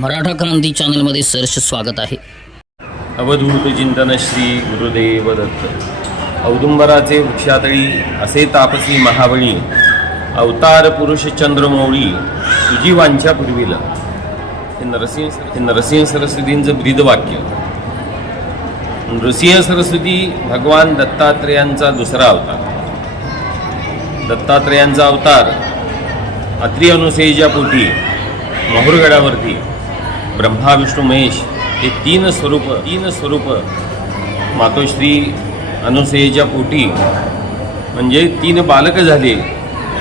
मराठा क्रांती चॅनलमध्ये सहर्ष स्वागत आहे. अवधूत चिंतन श्री गुरुदेव दत्त. औदुंबराचे वृक्षातळी असे तापसी महाबळी अवतार पुरुष चंद्रमौळी तुझी वांछा पूर्वीला. हे नरसिंह हे नरसिंह सरस्वतींचं ब्रीदवाक्य नृसिंह सरस्वती भगवान दत्तात्रेयांचा दुसरा अवतार. दत्तात्रेयांचा अवतार अत्रि अनुसेच्या पोटी महुरगडावरती ब्रह्मा विष्णू महेश हे तीन स्वरूप तीन स्वरूप मातोश्री अनुसयेच्या पोटी म्हणजे तीन बालक झाले.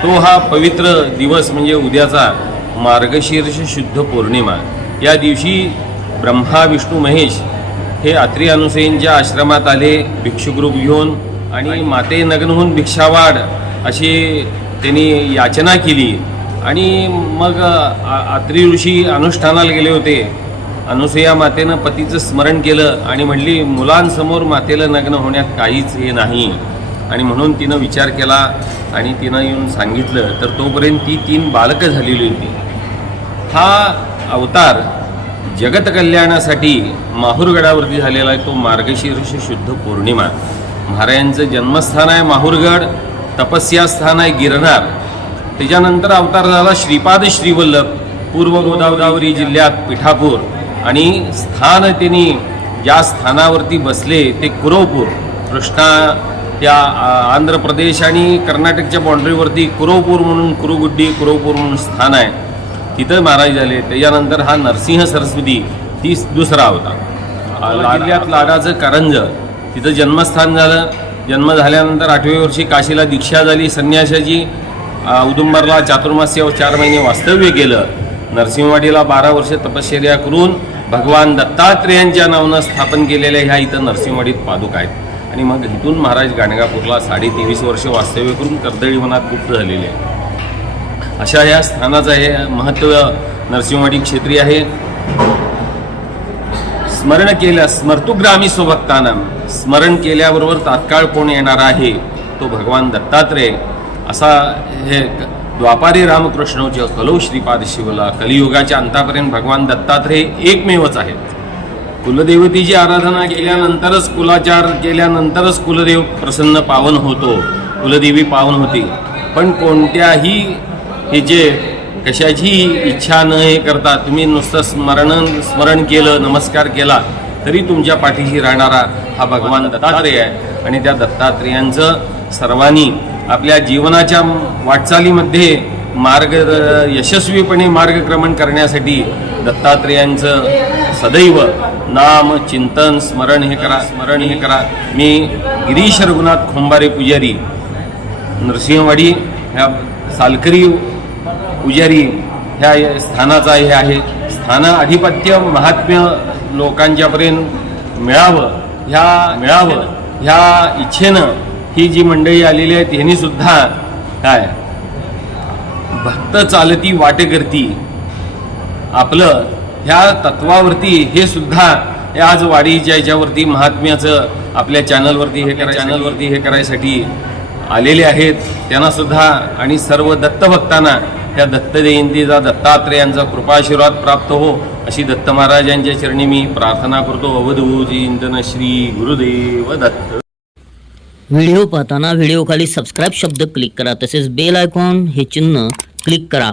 तो हा पवित्र दिवस म्हणजे उद्याचा मार्गशीर्ष शुद्ध पौर्णिमा. या दिवशी ब्रह्मा विष्णू महेश हे अत्री अनुसयींच्या आश्रमात आले भिक्षुग्रूप घेऊन आणि माते नग्न होऊन भिक्षावाड अशी त्यांनी याचना केली. आणि मग आ- ऋषी अनुष्ठानाला गेले होते. अनुसया मातेनं पतीचं स्मरण केलं आणि म्हणली मुलांसमोर मातेला नग्न होण्यात काहीच हे नाही. आणि म्हणून तिनं विचार केला आणि तिनं येऊन सांगितलं तर तोपर्यंत ती तीन बालकं झालेली होती. हा अवतार जगत कल्याणासाठी माहूरगडावरती झालेला आहे तो मार्गशीर्ष शुद्ध पौर्णिमा. महाराजांचं जन्मस्थान आहे माहूरगड तपस्यास्थान आहे गिरनार. त्याच्यानंतर अवतार झाला श्रीपाद श्रीवल्लभ पूर्व गोदावरी जिल्ह्यात पिठापूर. आणि स्थान त्यांनी ज्या स्थानावरती बसले ते कुरवपूर. कृष्णा त्या आंध्र प्रदेश आणि कर्नाटकच्या बाँड्रीवरती कुरवपूर म्हणून कुरुगुड्डी कुरवपूर म्हणून स्थान आहे. तिथं महाराज झाले. त्याच्यानंतर हा नरसिंह सरस्वती ती दुसरा होता. जिल्ह्यात लाडाचं कारंज. तिथं जन्मस्थान झालं. जन्म झाल्यानंतर आठव्या वर्षी काशीला दीक्षा झाली संन्यासाची. औदुंबरला चातुर्मास्य चार महिने वास्तव्य केलं. नरसिंहवाडीला बारा वर्ष तपश्चर्या करून भगवान दत्तात्रेयांच्या नावानं स्थापन केलेल्या ह्या इथं नरसिंहवाडीत पादुका आहेत. आणि मग इथून महाराज गाणगापूरला साडे तेवीस वर्ष वास्तव्य करून कर्दळी वनात गुप्त झालेले आहे अशा या स्थानाचं हे महत्त्व नरसिंहवाडी क्षेत्री आहे. स्मरण केल्यास स्मर्तुग्रामी स्वभक्तांना स्मरण केल्याबरोबर तात्काळ कोण येणार आहे? तो भगवान दत्तात्रेय. असा हे द्वापारी रामकृष्णोच्या कलौ श्रीपाद शिवला कलियुगाच्या अंतापर्यंत भगवान दत्तात्रेय एकमेवच आहेत. कुलदेवतेची आराधना केल्यानंतरच कुलाचार केल्यानंतरच कुलदेव प्रसन्न पावन होतो कुलदेवी पावन होती. पण कोणत्याही हे जे कशाची इच्छा न हे करता तुम्ही नुसतं स्मरण स्मरण केलं नमस्कार केला तरी तुमच्या पाठीशी राहणारा हा भगवान दत्तात्रेय आहे. आणि त्या दत्तात्रेयांचं सर्वांनी आपल्या जीवनाच्या वाटचालीमध्ये मार्ग यशस्वीपणे मार्गक्रमण करण्यासाठी दत्तात्रेयांचं सदैव नाम चिंतन स्मरण हे करा स्मरण हे करा. मी गिरीश रघुनाथ खोंबारे पुजारी नरसिंहवाडी ह्या सालकरी पुजारी ह्या स्थानाचा हे आहे. स्थान आधिपत्य महात्म्य लोकांच्यापर्यंत मिळावं. ह्या मिळावं. ह्या इच्छेनं ही जी मंडळी आलेली आहेत ह्यांनी सुद्धा काय? भक्त चालती वाट करती. आपलं ह्या तत्वावरती हे सुद्धा आज वाडीच्या याच्यावरती महात्म्याचं आपल्या चॅनलवरती हे करा चॅनलवरती हे करायसाठी आलेले आहेत. त्यांना सुद्धा आणि सर्व दत्तभक्तांना ह्या दत्त जयंतीचा दत्तात्रेयांचा कृपाशीर्वाद प्राप्त हो अशी दत्त महाराजांच्या चरणी मी प्रार्थना करतो. अवधू चिंतन श्री गुरुदेव दत्त. व्हिडिओ पाहताना व्हिडिओखाली सबस्क्राईब शब्द क्लिक करा. तसेच बेल आयकॉन हे चिन्ह क्लिक करा.